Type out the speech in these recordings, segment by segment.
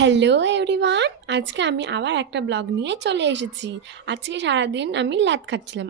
Hello everyone, আজকে আমি আবার একটা ব্লগ নিয়ে চলে এসেছি। আজকে সারাদিন আমি ল্যাদ খাচ্ছিলাম,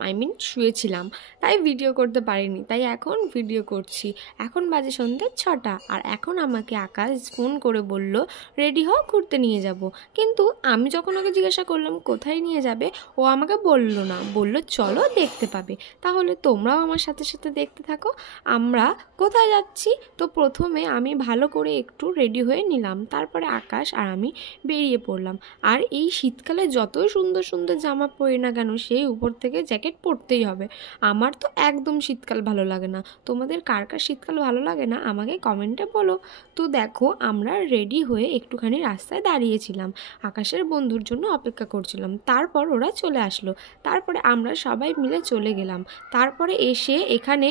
শুয়েছিলাম, তাই ভিডিও করতে পারিনি। তাই এখন ভিডিও করছি। এখন বাজে সন্ধ্যে 6টা, আর এখন আমাকে আকাশ ফোন করে বলল রেডি হও, ঘুরতে নিয়ে যাব। কিন্তু আমি যখন ওকে জিজ্ঞাসা করলাম কোথায় নিয়ে যাবে, ও আমাকে বলল না, বলল চলো দেখতে পাবে। তাহলে তোমরাও আমার সাথে সাথে দেখতে থাকো আমরা কোথায় যাচ্ছি। তো প্রথমে আমি ভালো করে একটু রেডি হয়ে নিলাম, তারপরে আকাশ আর আমি বেরিয়ে পড়লাম। আর এই শীতকালে যতই সুন্দর সুন্দর জামা পরি না কেন, সেই উপর থেকে জ্যাকেট পরতেই হবে। আমার তো একদম শীতকাল ভালো লাগে না। তোমাদের কার কার শীতকাল ভালো লাগে না আমাকে কমেন্টে বলো। তো দেখো, আমরা রেডি হয়ে একটুখানি রাস্তায় দাঁড়িয়েছিলাম, আকাশের বন্ধুর জন্য অপেক্ষা করছিলাম। তারপর ওরা চলে আসলো, তারপরে আমরা সবাই মিলে চলে গেলাম। তারপরে এসে এখানে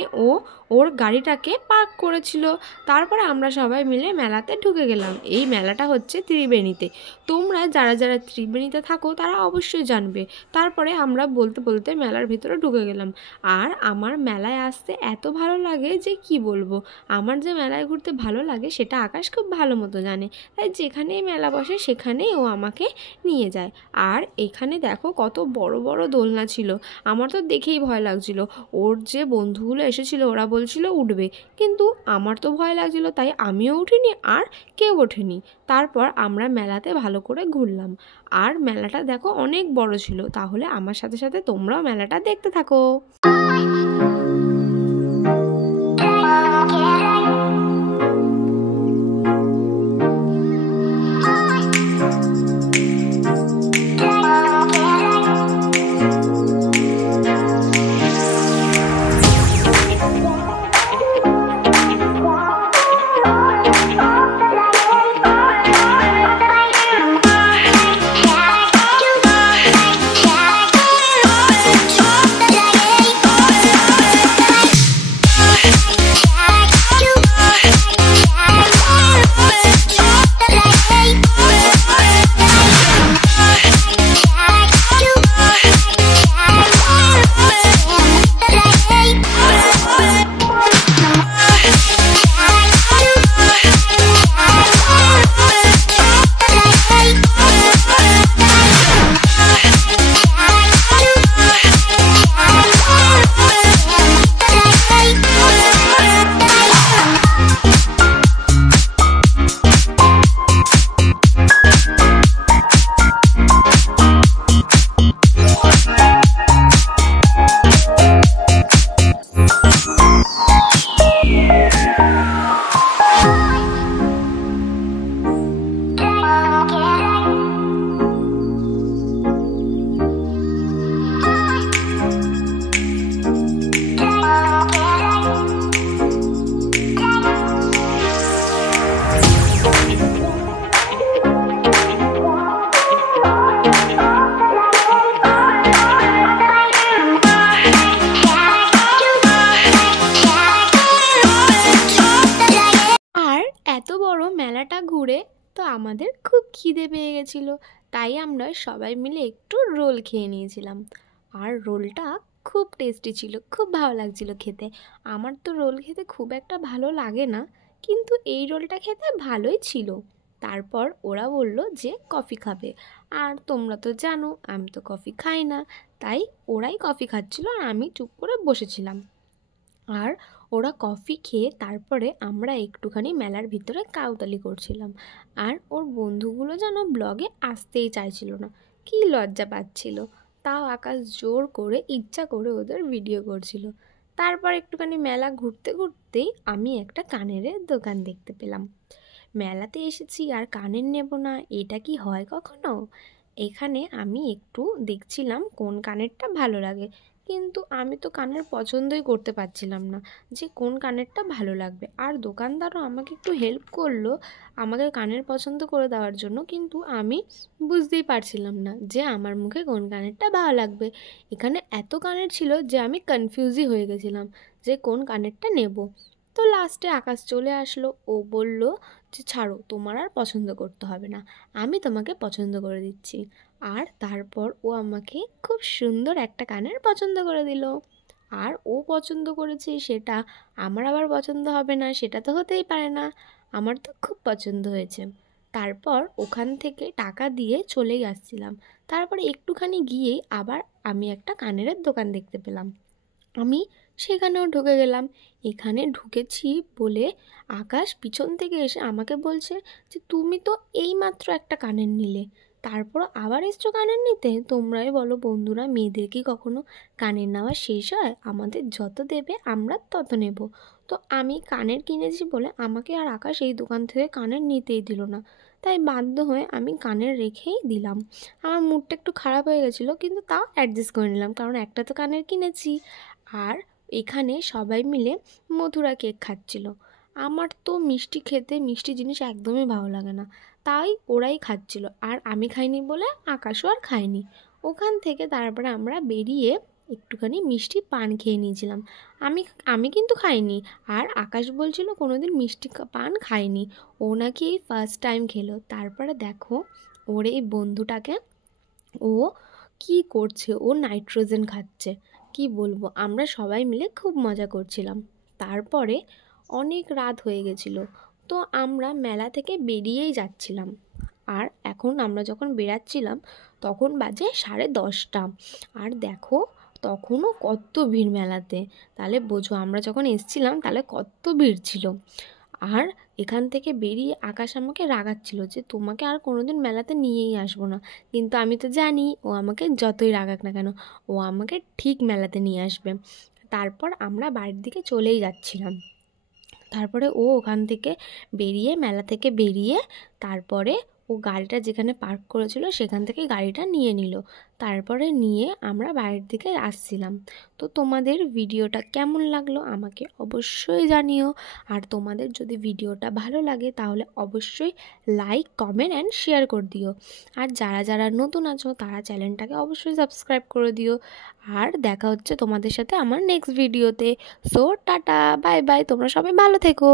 ওর গাড়িটাকে পার্ক করেছিল। তারপরে আমরা সবাই মিলে মেলাতে ঢুকে গেলাম। এই মেলাটা হচ্ছে ত্রিবেণীতে। তোমরা যারা যারা ত্রিবেণীতে থাকো তারা অবশ্যই জানবে। তারপরে আমরা বলতে বলতে মেলার ভিতরে ঢুকে গেলাম। আর আমার মেলায় আসতে এত ভালো লাগে যে কি বলবো। আমার যে মেলায় ঘুরতে ভালো লাগে সেটা আকাশ খুব ভালো মতো জানে। তাই যেখানেই মেলা বসে সেখানেই ও আমাকে নিয়ে যায়। আর এখানে দেখো কত বড় বড় দোলনা ছিল। আমার তো দেখেই ভয় লাগছিল। ওর যে বন্ধুগুলো এসেছিল ওরা বলছিল উঠবে, কিন্তু আমার তো ভয় লাগছিল, তাই আমিও উঠিনি আর কেউ ওঠেনি। তারপর আমরা মেলাতে ভালো করে ঘুরলাম। আর মেলাটা দেখো অনেক বড় ছিল। তাহলে আমার সাথে সাথে তোমরাও মেলাটা দেখতে থাকো। এত বড় মেলাটা ঘুরে তো আমাদের খুব খিদে পেয়ে গেছিলো। তাই আমরা সবাই মিলে একটু রোল খেয়ে নিয়েছিলাম। আর রোলটা খুব টেস্টি ছিল, খুব ভালো লাগছিল খেতে। আমার তো রোল খেতে খুব একটা ভালো লাগে না, কিন্তু এই রোলটা খেতে ভালোই ছিল। তারপর ওরা বলল যে কফি খাবে। আর তোমরা তো জানো আমি তো কফি খাই না, তাই ওরাই কফি খাচ্ছিল আর আমি চুপ করে বসেছিলাম। আর ওরা কফি খেয়ে তারপরে আমরা একটুখানি মেলার ভিতরে কাউতালি করছিলাম। আর ওর বন্ধুগুলো যেন ব্লগে আসতেই চাইছিল না, কি লজ্জা পাচ্ছিল। তাও আকাশ জোর করে ইচ্ছা করে ওদের ভিডিও করছিল। তারপর একটুখানি মেলা ঘুরতে ঘুরতেই আমি একটা কানের দোকান দেখতে পেলাম। মেলাতে এসেছি আর কানের নেব না, এটা কি হয় কখনো? এখানে আমি একটু দেখছিলাম কোন কানেরটা ভালো লাগে, কিন্তু আমি তো কানের পছন্দই করতে পারছিলাম না যে কোন কানেরটা ভালো লাগবে। আর দোকানদারও আমাকে একটু হেল্প করলো আমাকে কানের পছন্দ করে দেওয়ার জন্য, কিন্তু আমি বুঝতেই পারছিলাম না যে আমার মুখে কোন কানেরটা ভালো লাগবে। এখানে এত কানের ছিল যে আমি কনফিউজই হয়ে গেছিলাম যে কোন কানেরটা নেব। তো লাস্টে আকাশ চলে আসলো। ও বলল যে ছাড়ো, তোমার আর পছন্দ করতে হবে না, আমি তোমাকে পছন্দ করে দিচ্ছি। আর তারপর ও আমাকে খুব সুন্দর একটা কানের পছন্দ করে দিল। আর ও পছন্দ করেছে সেটা আমার আবার পছন্দ হবে না, সেটা তো হতেই পারে না। আমার তো খুব পছন্দ হয়েছে। তারপর ওখান থেকে টাকা দিয়ে চলেই আসছিলাম। তারপরে একটুখানি গিয়েই আবার আমি একটা কানের দোকান দেখতে পেলাম। আমি সেখানেও ঢুকে গেলাম। এখানে ঢুকেছি বলে আকাশ পিছন থেকে এসে আমাকে বলছে যে তুমি তো এইমাত্র একটা কানের নিলে, তারপর আবার এসছো কানের নিতে? তোমরাই বলো বন্ধুরা, মেয়েদের কি কখনো কানের নেওয়া শেষ হয়? আমাদের যত দেবে আমরা তত নেব। তো আমি কানের কিনেছি বলে আমাকে আর আকাশ এই দোকান থেকে কানের নিতেই দিল না। তাই বাধ্য হয়ে আমি কানের রেখেই দিলাম। আমার মুডটা একটু খারাপ হয়ে গেছিলো, কিন্তু তাও অ্যাডজাস্ট করে নিলাম, কারণ একটা তো কানের কিনেছি। আর এখানে সবাই মিলে মথুরা কেক খাচ্ছিল। আমার তো মিষ্টি খেতে, মিষ্টি জিনিস একদমই ভালো লাগে না, তাই ওরাই খাচ্ছিল, আর আমি খাইনি বলে আকাশও আর খায়নি। ওখান থেকে তারপরে আমরা বেরিয়ে একটুখানি মিষ্টি পান খেয়ে নিয়েছিলাম। আমি আমি কিন্তু খাইনি, আর আকাশ বলছিল কোনোদিন মিষ্টি পান খায়নি, ও নাকি এই ফার্স্ট টাইম খেলো। তারপরে দেখো ওর এই বন্ধুটাকে, ও কি করছে, ও নাইট্রোজেন খাচ্ছে। কি বলবো, আমরা সবাই মিলে খুব মজা করছিলাম। তারপরে অনেক রাত হয়ে গেছিলো, তো আমরা মেলা থেকে বেরিয়েই যাচ্ছিলাম। আর এখন আমরা যখন বেরাচ্ছিলাম তখন বাজে 10:30। আর দেখো তখনও কত ভিড় মেলাতে। তাহলে বোঝো আমরা যখন এসছিলাম তাহলে কত ভিড় ছিল। আর এখান থেকে বেরিয়ে আকাশ আমাকে রাগাচ্ছিল যে তোমাকে আর কোনোদিন মেলাতে নিয়েই আসবো না। কিন্তু আমি তো জানি ও আমাকে যতই রাগাক না কেন, ও আমাকে ঠিক মেলাতে নিয়ে আসবে। তারপর আমরা বাড়ির দিকে চলেই যাচ্ছিলাম। তারপরে ও ওখান থেকে বেরিয়ে, মেলা থেকে বেরিয়ে, তারপরে ও গাড়িটা যেখানে পার্ক করেছিল সেখান থেকে গাড়িটা নিয়ে নিল। তারপরে নিয়ে আমরা বাড়ির দিকে আসছিলাম। তো তোমাদের ভিডিওটা কেমন লাগলো আমাকে অবশ্যই জানিও। আর তোমাদের যদি ভিডিওটা ভালো লাগে তাহলে অবশ্যই লাইক, কমেন্ট অ্যান্ড শেয়ার করে দিও। আর যারা যারা নতুন আছো তারা চ্যানেলটাকে অবশ্যই সাবস্ক্রাইব করে দিও। আর দেখা হচ্ছে তোমাদের সাথে আমার নেক্সট ভিডিওতে। সো টাটা, বাই বাই, তোমরা সবাই ভালো থেকো।